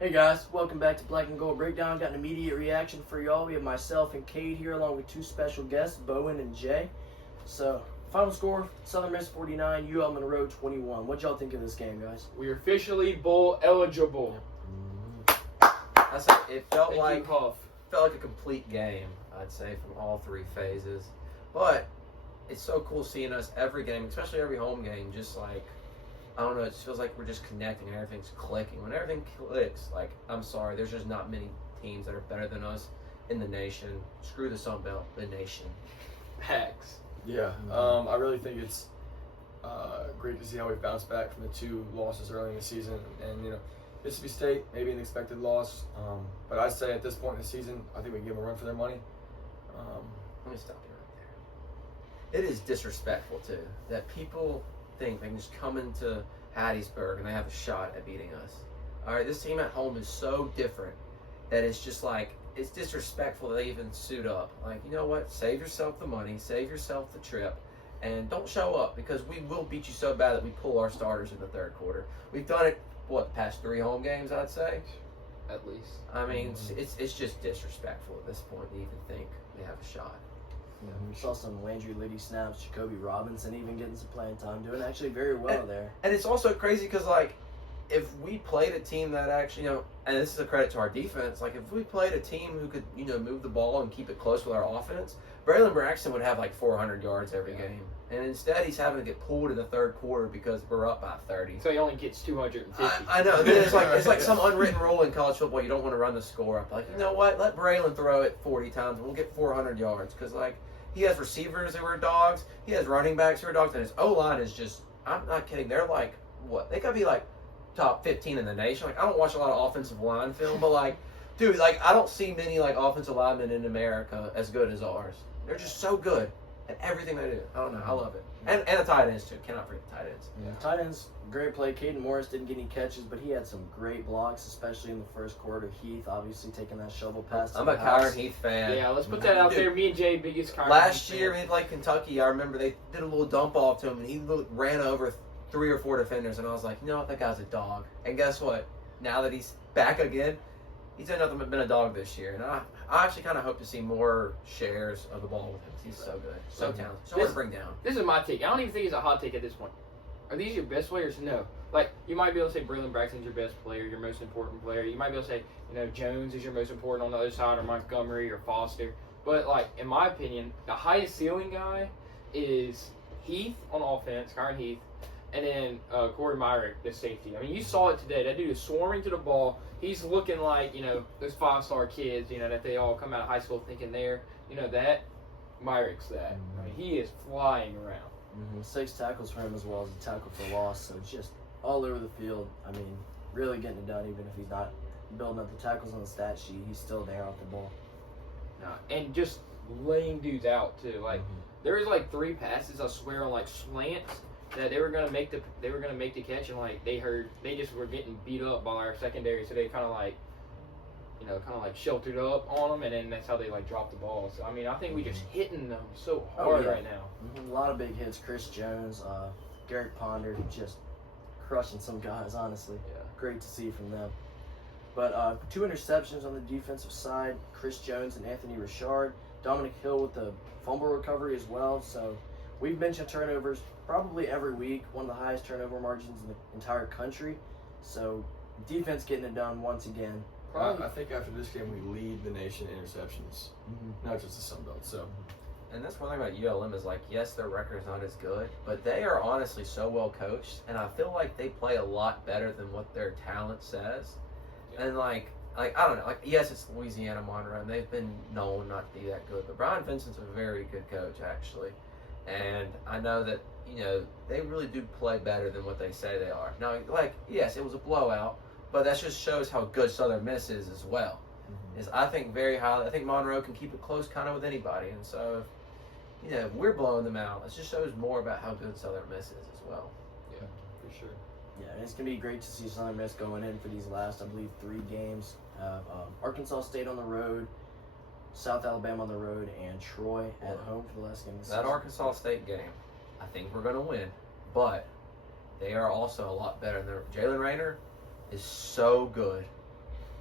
Hey guys, welcome back to Black and Gold Breakdown. Got an immediate reaction for y'all. We have myself and Cade here along with two special guests, Bowen and Jay. So, final score, Southern Miss 49, UL Monroe 21. What y'all think of this game, guys? We're officially bowl eligible. It felt Thank like you, Huff. a complete game, I'd say, from all three phases. But it's so cool seeing us every game, especially every home game, just like, I don't know, it just feels like we're just connecting and everything's clicking. When everything clicks, like, I'm sorry, there's just not many teams that are better than us in the nation. Screw the Sun Belt, the nation. Hacks. Yeah, I really think it's great to see how we bounced back from the two losses early in the season. And, you know, Mississippi State, maybe an expected loss. But I'd say at this point in the season, I think we give them a run for their money. Let me stop you right there. It is disrespectful, too, that people think they can just come into Hattiesburg and they have a shot at beating us. All right, this team at home is so different that it's just like, it's disrespectful that they even suit up. Like, you know what? Save yourself the money, save yourself the trip, and don't show up because we will beat you so bad that we pull our starters in the third quarter. We've done it, the past 3 home games, I'd say? At least. I mean, it's just disrespectful at this point to even think we have a shot. Yeah, we saw some Landry Liddy snaps, Jacoby Robinson even getting some playing time, doing actually very well there. And it's also crazy because, like, if we played a team that actually, you know, and this is a credit to our defense, like, if we played a team who could, you know, move the ball and keep it close with our offense, Braylon Braxton would have, like, 400 yards every game. And instead, he's having to get pulled in the third quarter because we're up by 30. So he only gets 250. I know. It's like some unwritten rule in college football. You don't want to run the score up. Like, you know what? Let Braylon throw it 40 times and we'll get 400 yards. Because, like, he has receivers who are dogs. He has running backs who are dogs. And his O-line is just, I'm not kidding. They're like, what? They could be like top 15 in the nation. Like, I don't watch a lot of offensive line film, but, like, dude, like, I don't see many, like, offensive linemen in America as good as ours. They're just so good at everything they do. I don't know. I love it. And the tight ends, too. Cannot forget the tight ends. Yeah, tight ends, great play. Caden Morris didn't get any catches, but he had some great blocks, especially in the first quarter. Heath obviously taking that shovel pass. I'm a Kyron Heath fan. Yeah, let's put that out there. Me and Jay, biggest Kyron Last Heath year, fan. we played Kentucky. I remember they did a little dump off to him, and he ran over 3 or 4 defenders, and I was like, you know what, that guy's a dog. And guess what? Now that he's back again, he's done nothing but been a dog this year. And I actually kind of hope to see more shares of the ball with him. He's so good. So talented. So hard to bring down. This is my take. I don't even think it's a hot take at this point. Are these your best players? No. Like, you might be able to say Braylon Braxton's your best player, your most important player. You might be able to say, you know, Jones is your most important on the other side, or Montgomery, or Foster. But, like, in my opinion, the highest ceiling guy is Heath on offense, Kyron Heath, and then Corey Myrick, the safety. I mean, you saw it today. That dude is swarming to the ball. He's looking like, you know, those 5-star kids, you know, that they all come out of high school thinking they're, you know, that. Myrick's that. I mean, he is flying around. 6 tackles for him as well as a tackle for loss. So just all over the field. I mean, really getting it done, even if he's not building up the tackles on the stat sheet. He's still there off the ball. And just laying dudes out too. Like there was like 3 passes, I swear, on like slants that they were gonna make the catch, and like they just were getting beat up by our secondary, so they kind of like, you know, sheltered up on them, and then that's how they like dropped the ball. So I mean, I think we just hitting them so hard right now. A lot of big hits. Chris Jones, Garrett Ponder, just crushing some guys. Honestly, great to see from them. But 2 interceptions on the defensive side. Chris Jones and Anthony Richard. Dominic Hill with the fumble recovery as well. So we've mentioned turnovers probably every week. One of the highest turnover margins in the entire country. So defense getting it done once again. I think after this game, we lead the nation in interceptions, not just the Sun Belt. So, and that's one thing about ULM is, like, yes, their record is not as good, but they are honestly so well coached, and I feel like they play a lot better than what their talent says. Yeah. And like I don't know, like, yes, it's Louisiana Monroe, and they've been known not to be that good, but Brian Vincent's a very good coach actually, and I know that, you know, they really do play better than what they say they are. Now, like, yes, it was a blowout. But that just shows how good Southern Miss is as well. Is I think very highly. I think Monroe can keep it close kind of with anybody. And so, you know, if we're blowing them out, it just shows more about how good Southern Miss is as well. Yeah, for sure. Yeah, and it's going to be great to see Southern Miss going in for these last, I believe, 3 games. Arkansas State on the road, South Alabama on the road, and Troy at home for the last game of the season. That Arkansas State game, I think we're going to win. But they are also a lot better than Jalen Rayner is so good.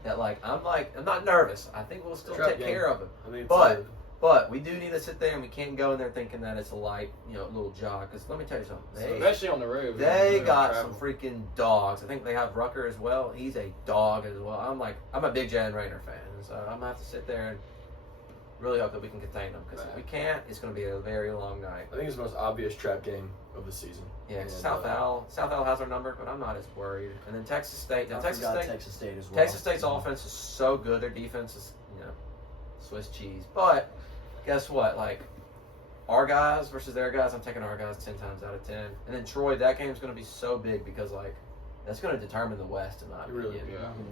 that I'm not nervous. I think we'll still Trap take game. care of him. I think it's But we do need to sit there and we can't go in there thinking that it's a light, little jog. Because let me tell you something. Especially on the road. They on got travel. some freaking dogs. I think they have Rucker as well. He's a dog as well. I'm a big Jalen Raynor fan, so I'm gonna have to sit there and really hope that we can contain them. Because if we can't, it's gonna be a very long night. I think it's the most obvious trap game of the season. Yeah, And, South Al has our number, but I'm not as worried. And then Texas State. Now I Texas forgot State. Texas State as well. Texas State's offense is so good. Their defense is, Swiss cheese. But guess what? Our guys versus their guys, I'm taking our guys 10 times out of 10. And then Troy, that game's going to be so big because, that's going to determine the West, in my opinion. Really,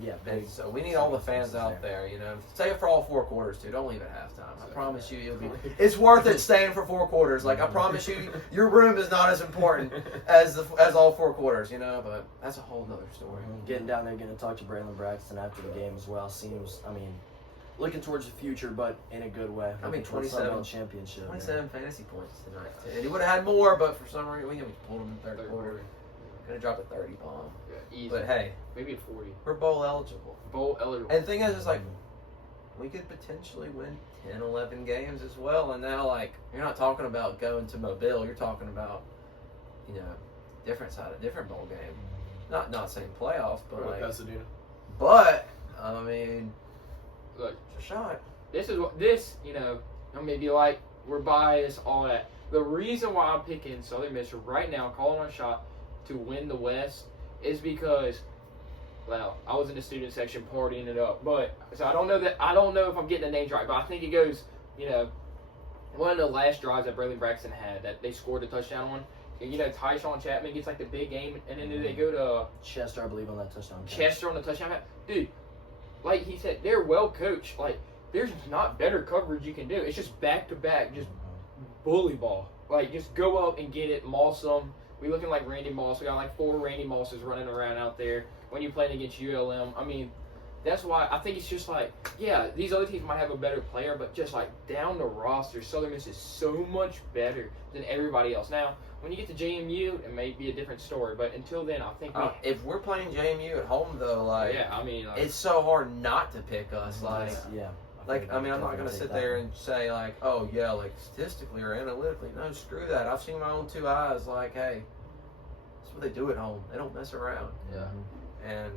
Yeah, And big. so we need all the fans out there, Stay it for all 4 quarters, too. Don't leave at halftime. I promise you, it'll be. It's worth it staying for 4 quarters. I promise you, your room is not as important as all 4 quarters, But that's a whole nother story. Getting down there, getting to talk to Braylon Braxton after the game as well seems, looking towards the future, but in a good way. I mean, Looking towards 27 Sun Belt championship. 27 fantasy points tonight. And he would have had more, but for some reason, we pulled him in the third quarter. Gonna drop a 30 bomb. Yeah, easy. But hey, maybe a 40. we're bowl eligible. Bowl eligible. And the thing is, we could potentially win 10, 11 games as well. And now, you're not talking about going to Mobile. You're talking about, different bowl game. Not saying playoffs, but Pasadena. But Look, it's a shot. I may be we're biased, all that. The reason why I'm picking Southern Miss right now, calling on a shot to win the West, is because, well, I was in the student section partying it up. But, so I don't know if I'm getting the names right, but I think it goes, one of the last drives that Braylon Braxton had that they scored a touchdown on. And, Tyshawn Chapman gets the big game, and then they go to Chester, I believe, on that touchdown. Chester on the touchdown. Dude, like he said, they're well coached. There's not better coverage you can do. It's just back to back, just bully ball. Just go up and get it, moss them. We looking like Randy Moss. We got 4 Randy Mosses running around out there when you're playing against ULM. That's why I think it's just these other teams might have a better player, but just down the roster, Southern Miss is so much better than everybody else. Now, when you get to JMU, it may be a different story, but until then, I think If we're playing JMU at home, though, it's so hard not to pick us. Yeah. I'm not going to sit there and say, statistically or analytically. No, screw that. I've seen my own 2 eyes, hey, that's what they do at home. They don't mess around. Yeah. And,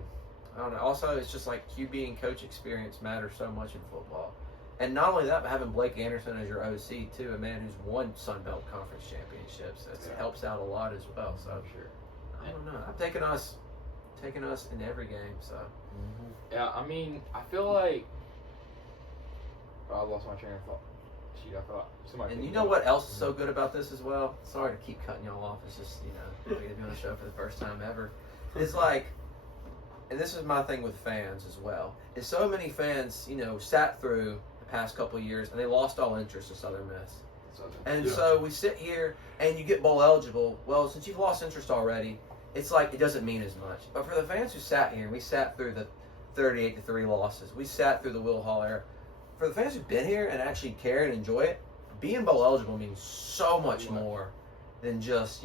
I don't know. Also, it's just QB and coach experience matters so much in football. And not only that, but having Blake Anderson as your OC, too, a man who's won Sun Belt Conference championships. That helps out a lot as well. So, sure. I don't know. I'm taking us in every game, so. Yeah, I feel like I lost my train of thought. Shoot, I thought somebody. And you know what else is so good about this as well? Sorry to keep cutting y'all off. It's just, we get to be on the show for the first time ever. It's and this is my thing with fans as well, is so many fans, sat through the past couple of years and they lost all interest in Southern Miss. And so we sit here and you get bowl eligible. Well, since you've lost interest already, it's it doesn't mean as much. But for the fans who sat here, we sat through the 38-3 losses. We sat through the Will Hall era. For the fans who've been here and actually care and enjoy it, being bowl eligible means so much more than just,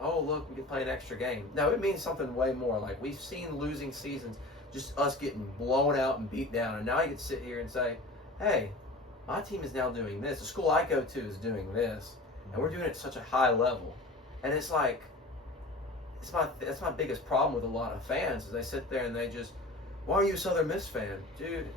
oh, look, we can play an extra game. No, it means something way more. We've seen losing seasons, just us getting blown out and beat down. And now you can sit here and say, hey, my team is now doing this. The school I go to is doing this. And we're doing it at such a high level. And it's that's my biggest problem with a lot of fans is they sit there and they just, why are you a Southern Miss fan? Dude,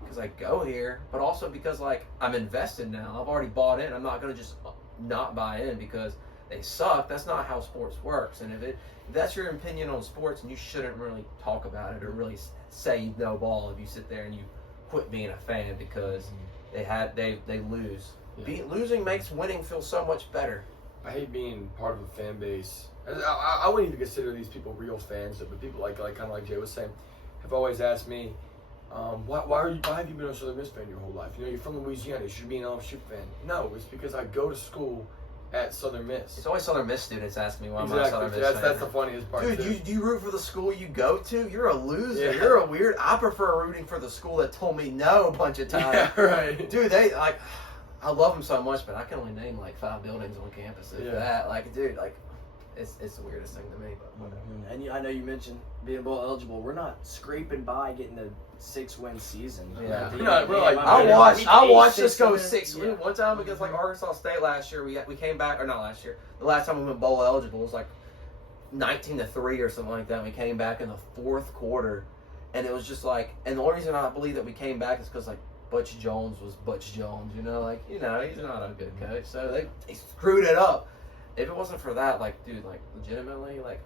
because I go here, but also because I'm invested now. I've already bought in. I'm not going to just not buy in because they suck. That's not how sports works. And if that's your opinion on sports, and you shouldn't really talk about it or really say no ball if you sit there and you quit being a fan because they lose. Yeah. Losing makes winning feel so much better. I hate being part of a fan base. I wouldn't even consider these people real fans, but people kind of like Jay was saying, have always asked me, why have you been a Southern Miss fan your whole life? You're from Louisiana. You should be an LSU fan. No, it's because I go to school at Southern Miss. It's always Southern Miss students ask me why I'm a Southern Miss fan. That's the funniest part. Dude, do you root for the school you go to? You're a loser. Yeah. You're a weird. I prefer rooting for the school that told me no a bunch of times. Yeah, right. Dude, I love them so much, but I can only name 5 buildings on campus. If that, it's the weirdest thing to me, but whatever. And I know you mentioned being bowl eligible. We're not scraping by getting a 6-win season. Yeah. We're like, I watched us go 6 6 wins. one time against like Arkansas State last year. We came back, or not last year. The last time we went bowl eligible was like 19-3 or something like that. We came back in the fourth quarter, and it was just like. And the only reason I believe that we came back is because like Butch Jones was Butch Jones. He's not a good coach, so they screwed it up. If it wasn't for that, like, dude, like legitimately, like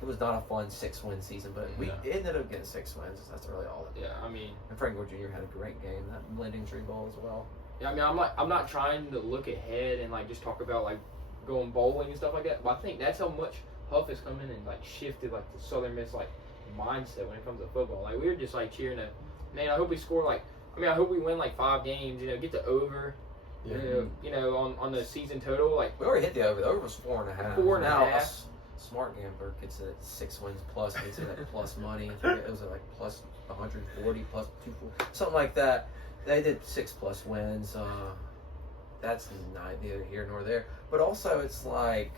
it was not a fun 6-win season, but we ended up getting 6 wins. That's really all. Yeah, I mean, And Frank Gore Jr. had a great game, that Blending Tree Bowl as well. yeah, I mean, I'm not trying to look ahead and like just talk about like going bowling and stuff like that. But I think that's how much Huff has come in and like shifted like the Southern Miss like mindset when it comes to football. Like we were just like cheering at, man, I hope we score like, I mean, I hope we win like 5 games. Get the over. On the season total, like We already hit the over. The over was 4.5. 4.5. Now, a smart gambler gets it at 6 wins plus, gets it at plus money. I think it was at like plus 140, plus 240, something like that. They did 6+ wins. That's neither here nor there. But also, it's like,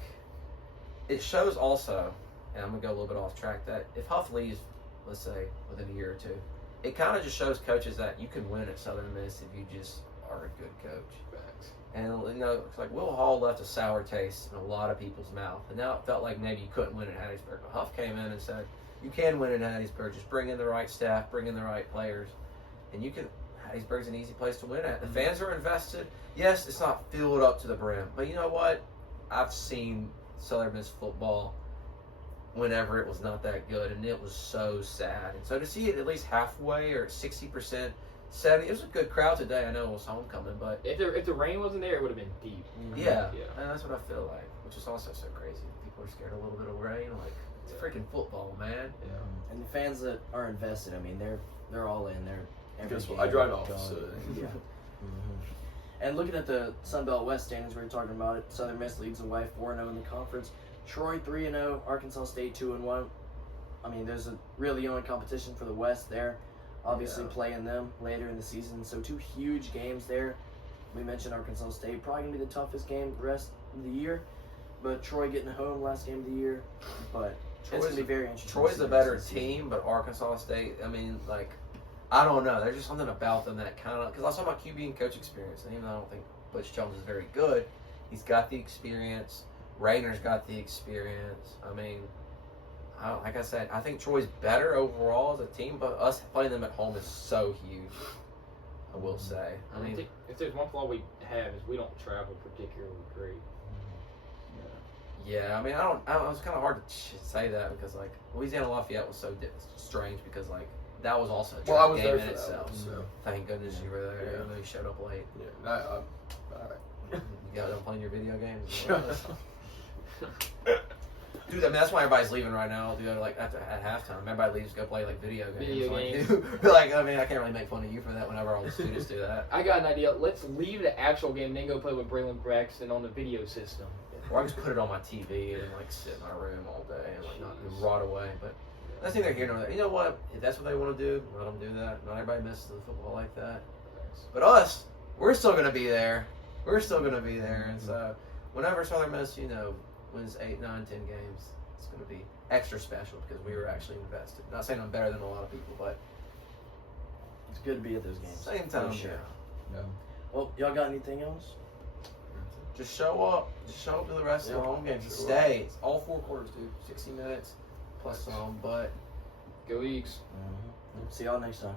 it shows also, and I'm going to go a little bit off track, that if Huff leaves, let's say, within a year or two, it kind of just shows coaches that you can win at Southern Miss if you just are a good coach. And it's like Will Hall left a sour taste in a lot of people's mouth, and now it felt like maybe you couldn't win at Hattiesburg. But Huff came in and said, "You can win at Hattiesburg. Just bring in the right staff, bring in the right players, and you can." Hattiesburg's an easy place to win at. The fans are invested. Yes, it's not filled up to the brim, but you know what? I've seen Southern Miss football whenever it was not that good, and it was so sad. And so to see it at least halfway or 60%. 70. It was a good crowd today. I know it was homecoming, but if the rain wasn't there, it would have been deep. Yeah, and that's what I feel like, which is also so crazy. People are scared of a little bit of rain. Like, it's freaking football, man. Yeah. And the fans that are invested, I mean, they're all in. They're every Guess what? game I drive off. going. So. Yeah. And looking at the Sun Belt West standings, we were talking about it. Southern Miss leads the way, 4-0 in the conference. Troy 3-0, Arkansas State 2-1. I mean, there's really only competition for the West there. Obviously, playing them later in the season. So 2 huge games there. We mentioned Arkansas State. Probably going to be the toughest game the rest of the year. But Troy getting home last game of the year. But it's going to be very interesting. Troy's the better team, but Arkansas State, I mean, like, I don't know. There's just something about them that kind of... Because I was talking about QB and coach experience. And even though I don't think Butch Jones is very good, he's got the experience. Rayner's got the experience. I mean... like I said, I think Troy's better overall as a team, but us playing them at home is so huge. I will say. I mean, if there's one flaw we have is we don't travel particularly great. Yeah, I mean, it was kind of hard to say that because like Louisiana Lafayette was so strange because like that was also a I was game there in for itself. That one, so. Thank goodness you were there. Yeah. Even though you showed up late. Yeah, all right. You got done playing your video games. Dude, I mean, that's why everybody's leaving right now. Dude, like at halftime, everybody leaves to go play like video games. Like, I mean, I can't really make fun of you for that. Whenever all the students do that, I got an idea. Let's leave the actual game, and then go play with Braylon Braxton on the video system. or I just put it on my TV and like sit in my room all day and like not rot away. But that's neither here nor there. You know what? If that's what they want to do, let them do that. Not everybody misses the football like that. But us, we're still gonna be there. We're still gonna be there. And so, whenever Southern Miss, wins 8, 9, 10 games, it's going to be extra special because we were actually invested. Not saying I'm better than a lot of people, but it's good to be at those games. Same time, sure. Yeah. Well, y'all got anything else? Just show up. Just show up to the rest of the home games. Just stay. It's all 4 quarters, dude. 60 minutes plus some, but Go Eagles. See y'all next time.